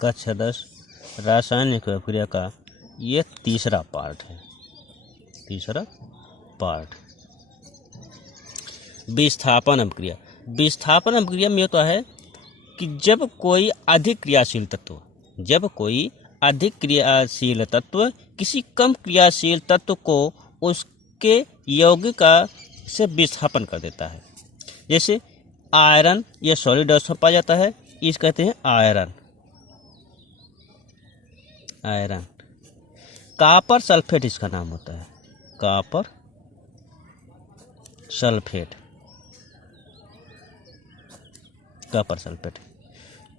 कक्षा 10 रासायनिक अभिक्रिया का ये तीसरा पार्ट है। तीसरा पार्ट विस्थापन अभिक्रिया। विस्थापन अभिक्रिया में होता है कि जब कोई अधिक क्रियाशील तत्व किसी कम क्रियाशील तत्व को उसके यौगिका से विस्थापन कर देता है। जैसे आयरन यह सॉलिड अवस्था पाया जाता है, इस कहते हैं आयरन। कॉपर सल्फेट इसका नाम होता है, कॉपर सल्फेट।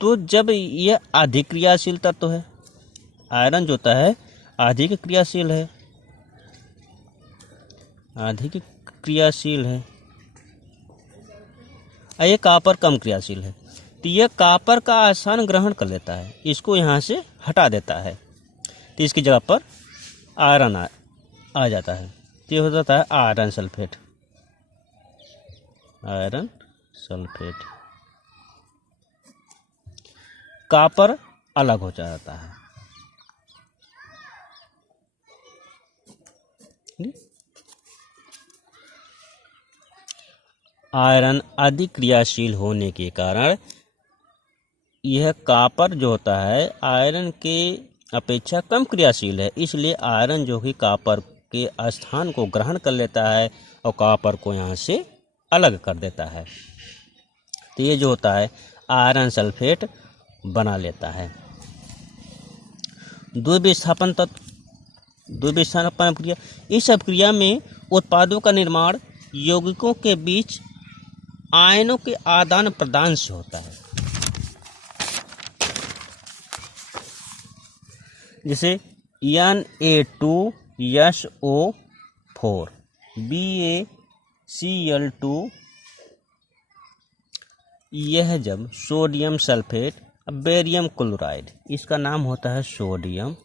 तो जब यह अधिक क्रियाशील तत्व है, आयरन जो होता है अधिक क्रियाशील है, और ये कॉपर कम क्रियाशील है, तो यह कॉपर का स्थान ग्रहण कर लेता है, इसको यहाँ से हटा देता है, तो इसकी जगह पर आयरन आ जाता है। तो ये हो जाता है आयरन सल्फेट। कॉपर अलग हो जाता है। आयरन अधिक क्रियाशील होने के कारण यह कॉपर जो होता है आयरन के अपेक्षा कम क्रियाशील है, इसलिए आयरन जो कि कॉपर के स्थान को ग्रहण कर लेता है और कॉपर को यहाँ से अलग कर देता है। तो ये जो होता है आयरन सल्फेट बना लेता है। द्विविस्थापन अभिक्रिया। इस अभिक्रिया में उत्पादों का निर्माण यौगिकों के बीच आयनों के आदान प्रदान से होता है। जैसे Na2SO4 BaCl2, यह जब सोडियम सल्फेट बेरियम क्लोराइड, इसका नाम होता है सोडियम,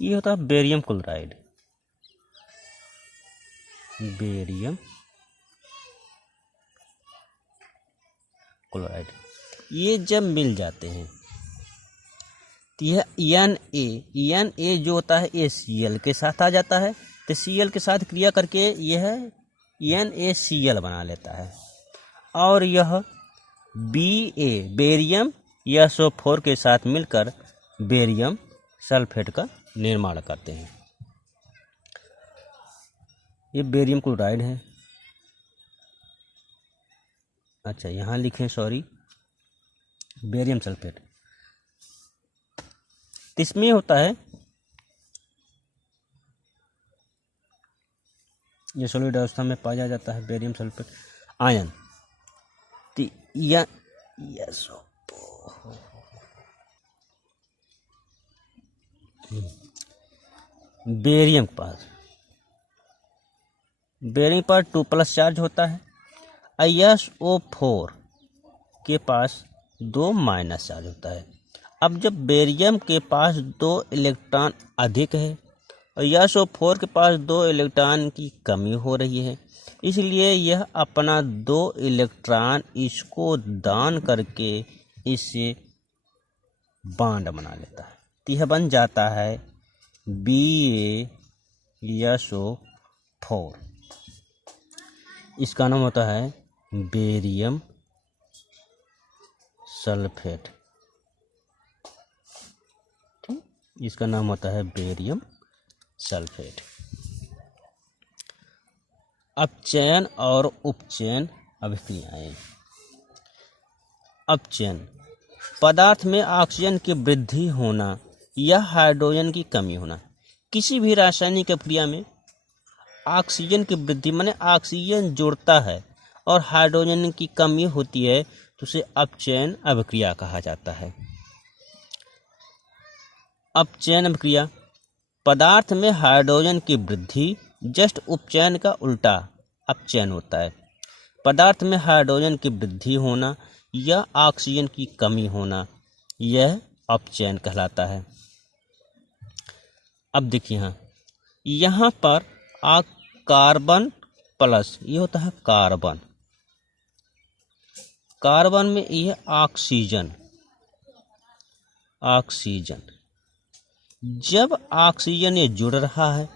ये होता है बेरियम क्लोराइड, ये जब मिल जाते हैं तो यह Na जो होता है ये Cl के साथ आ जाता है, तो Cl के साथ क्रिया करके यह NaCl बना लेता है, और यह बेरियम SO4 के साथ मिलकर बेरियम सल्फेट का निर्माण करते हैं। ये बेरियम क्लोराइड है। अच्छा, यहाँ लिखें, सॉरी, बेरियम सल्फेट। इसमें होता है ये सॉलिड अवस्था में पाया जाता है बेरियम सल्फेट आयन। बेरियम के पास 2+ चार्ज होता है, SO4 के पास 2- चार्ज होता है। अब जब बेरियम के पास 2 इलेक्ट्रॉन अधिक है और SO4 के पास 2 इलेक्ट्रॉन की कमी हो रही है, इसलिए यह अपना 2 इलेक्ट्रॉन इसको दान करके इससे बॉन्ड बना लेता है, तो यह बन जाता है BaSO4। इसका नाम होता है बेरियम सल्फेट। इसका नाम होता है बेरियम सल्फेट। अपचयन और उपचयन अभिक्रियाएं। अपचयन, पदार्थ में ऑक्सीजन की वृद्धि होना या हाइड्रोजन की कमी होना। किसी भी रासायनिक अभिक्रिया में ऑक्सीजन की वृद्धि माने ऑक्सीजन जुड़ता है और हाइड्रोजन की कमी होती है, तो उसे अपचयन अभिक्रिया कहा जाता है। अपचयन अभिक्रिया, पदार्थ में हाइड्रोजन की वृद्धि जस्ट उपचयन का उल्टा अपचयन होता है। पदार्थ में हाइड्रोजन की वृद्धि होना या ऑक्सीजन की कमी होना, यह अपचयन कहलाता है। अब देखिए यहाँ पर कार्बन प्लस, ये होता है कार्बन। कार्बन में ये ऑक्सीजन, ऑक्सीजन। जब ऑक्सीजन ये जुड़ रहा है,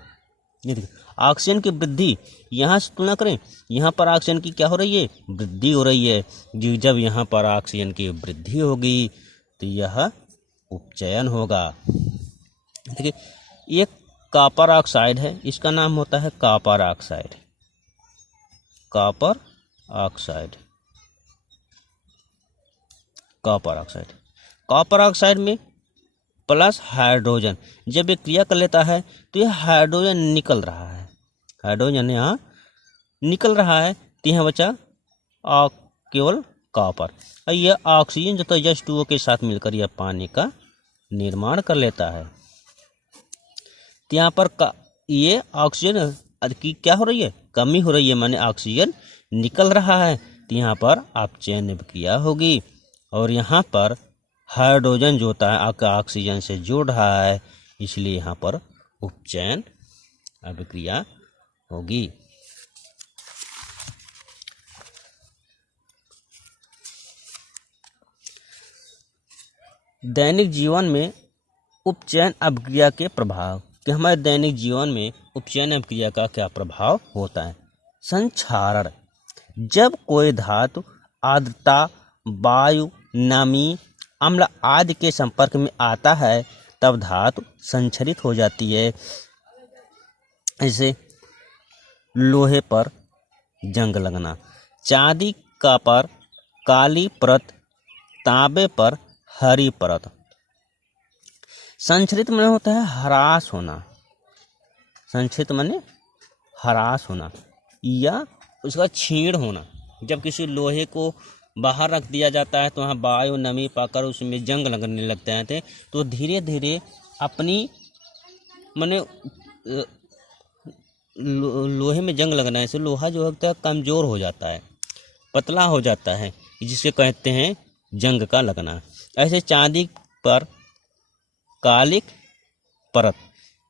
ये देखिए ऑक्सीजन की वृद्धि, यहाँ से तुलना करें, यहाँ पर ऑक्सीजन की क्या हो रही है, वृद्धि हो रही है जी। जब यहाँ पर ऑक्सीजन की वृद्धि होगी तो यह उपचयन होगा। देखिए ये कॉपर ऑक्साइड है, इसका नाम होता है copper oxide, copper oxide, copper oxide. Copper oxide में प्लस हाइड्रोजन, जब ये क्रिया कर लेता है तो यह हाइड्रोजन निकल रहा है, हाइड्रोजन यहाँ निकल रहा है, तो यहाँ बचा केवल कॉपर। और यह ऑक्सीजन जो तो H2O के साथ मिलकर यह पानी का निर्माण कर लेता है। तो यहाँ पर ये ऑक्सीजन की क्या हो रही है, कमी हो रही है, माने ऑक्सीजन निकल रहा है, तो यहाँ पर अपचयन अभिक्रिया होगी। और यहाँ पर हाइड्रोजन जो होता है ऑक्सीजन से जुड़ रहा है, इसलिए यहाँ पर उपचयन अभिक्रिया होगी। दैनिक जीवन में उपचयन अभिक्रिया के प्रभाव, कि हमारे दैनिक जीवन में उपचयन अभिक्रिया का क्या प्रभाव होता है। संक्षारण, जब कोई धातु आर्द्रता, वायु, नमी, अम्ल आदि के संपर्क में आता है तब धातु संक्षरित हो जाती है। जैसे लोहे पर जंग लगना, चांदी का पर काली परत, तांबे पर हरी परत। संक्षरित माने होता है ह्रास होना, संक्षरित माने ह्रास होना या उसका छीण होना। जब किसी लोहे को बाहर रख दिया जाता है तो वहाँ वायु नमी पाकर उसमें जंग लगने लगते हैं, तो धीरे धीरे अपनी माने लोहे में जंग लगने से लोहा जो होता है कमज़ोर हो जाता है, पतला हो जाता है, जिसे कहते हैं जंग का लगना। ऐसे चांदी पर कालिक परत,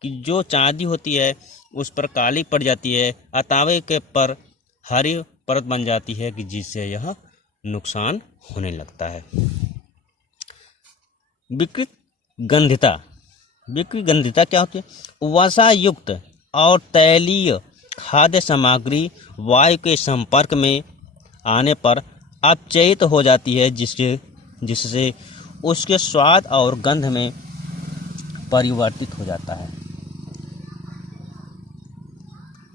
कि जो चांदी होती है उस पर काली पड़ जाती है, तांबे के पर हरी परत बन जाती है, कि जिससे यह नुकसान होने लगता है। विकृत गंधिता, विकृत गंधिता क्या होती है, वसा युक्त और तैलीय खाद्य सामग्री वायु के संपर्क में आने पर अपचयित हो जाती है, जिससे उसके स्वाद और गंध में परिवर्तित हो जाता है।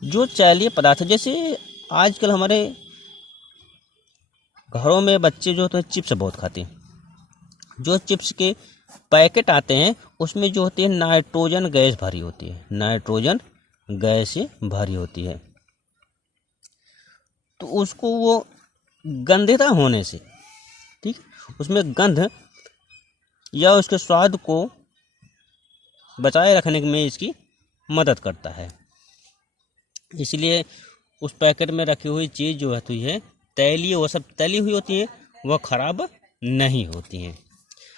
जो तैलीय पदार्थ, जैसे आजकल हमारे घरों में बच्चे जो होते हैं चिप्स बहुत खाते हैं, जो चिप्स के पैकेट आते हैं उसमें जो होती है नाइट्रोजन गैस भरी होती है, नाइट्रोजन गैस से भरी होती है, तो उसको वो गंधिता होने से, ठीक, उसमें गंध या उसके स्वाद को बचाए रखने में इसकी मदद करता है। इसलिए उस पैकेट में रखी हुई चीज़ जो है तो ये तैलीय, वो सब तली हुई होती है, वह खराब नहीं होती हैं।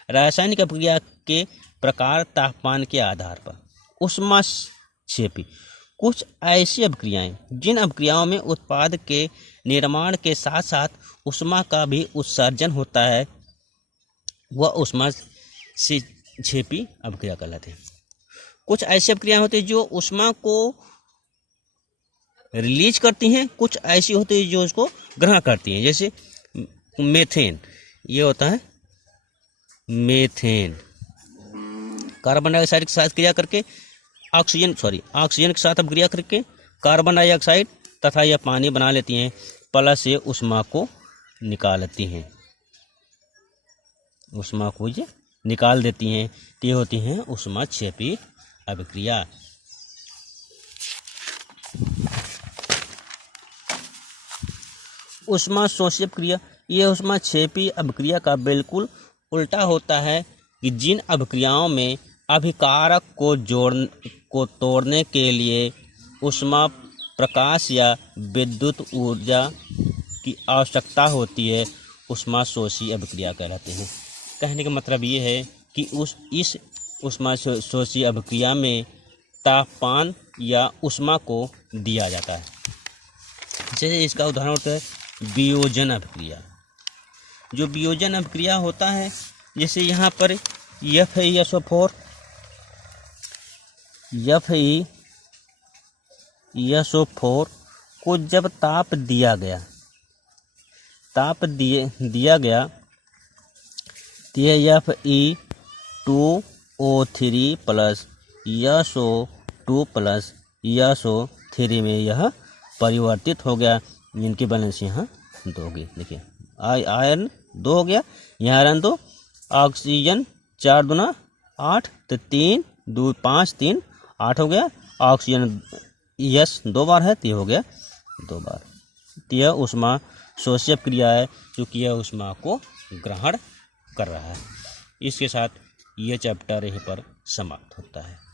रासायनिक अभिक्रिया के प्रकार, तापमान के आधार पर ऊष्माक्षेपी, कुछ ऐसी अभिक्रियाएं जिन अभिक्रियाओं में उत्पाद के निर्माण के साथ साथ ऊष्मा का भी उत्सर्जन होता है, वह ऊष्माक्षेपी अभिक्रिया कहलाते हैं। कुछ ऐसी अभिक्रियाएं होती हैं जो ऊष्मा को रिलीज करती हैं, कुछ ऐसी होती है जो उसको ग्रहण करती हैं। जैसे मेथेन, ये होता है मेथेन, कार्बन डाइऑक्साइड के साथ क्रिया करके ऑक्सीजन के साथ अभिक्रिया करके कार्बन डाइऑक्साइड तथा यह पानी बना लेती हैं, प्लस से ऊष्मा को निकाल लेती हैं, ऊष्मा को ये निकाल देती हैं। तो ये होती हैं ऊष्माक्षेपी अभिक्रिया। ऊष्माशोषी अभिक्रिया, ये ऊष्माक्षेपी अभिक्रिया का बिल्कुल उल्टा होता है कि जिन अभिक्रियाओं में अभिकारक को तोड़ने के लिए ऊष्मा, प्रकाश या विद्युत ऊर्जा की आवश्यकता होती है, ऊष्माशोषी अभिक्रिया कहलाते हैं। कहने का मतलब ये है कि इस ऊष्माशोषी अभिक्रिया में तापमान या ऊष्मा को दिया जाता है। जैसे इसका उदाहरण होता है वियोजन अभिक्रिया। जो वियोजन अभिक्रिया होता है, जैसे यहाँ पर FeSO4 को जब ताप दिया गया तो यह Fe2O3 plus SO2 plus SO3 में यह परिवर्तित हो गया। इनकी बैलेंस यहाँ 2 होगी। देखिए आयरन 2 हो गया, यहाँ आयरन 2, ऑक्सीजन 4 दूना 8, तो 3 2 5 3 8 हो गया। ऑक्सीजन यस 2 बार है तो ये हो गया 2 बार। तो यह ऊष्मा शोषक क्रिया है, क्योंकि यह ऊष्मा को ग्रहण कर रहा है। इसके साथ ये चैप्टर यहीं पर समाप्त होता है।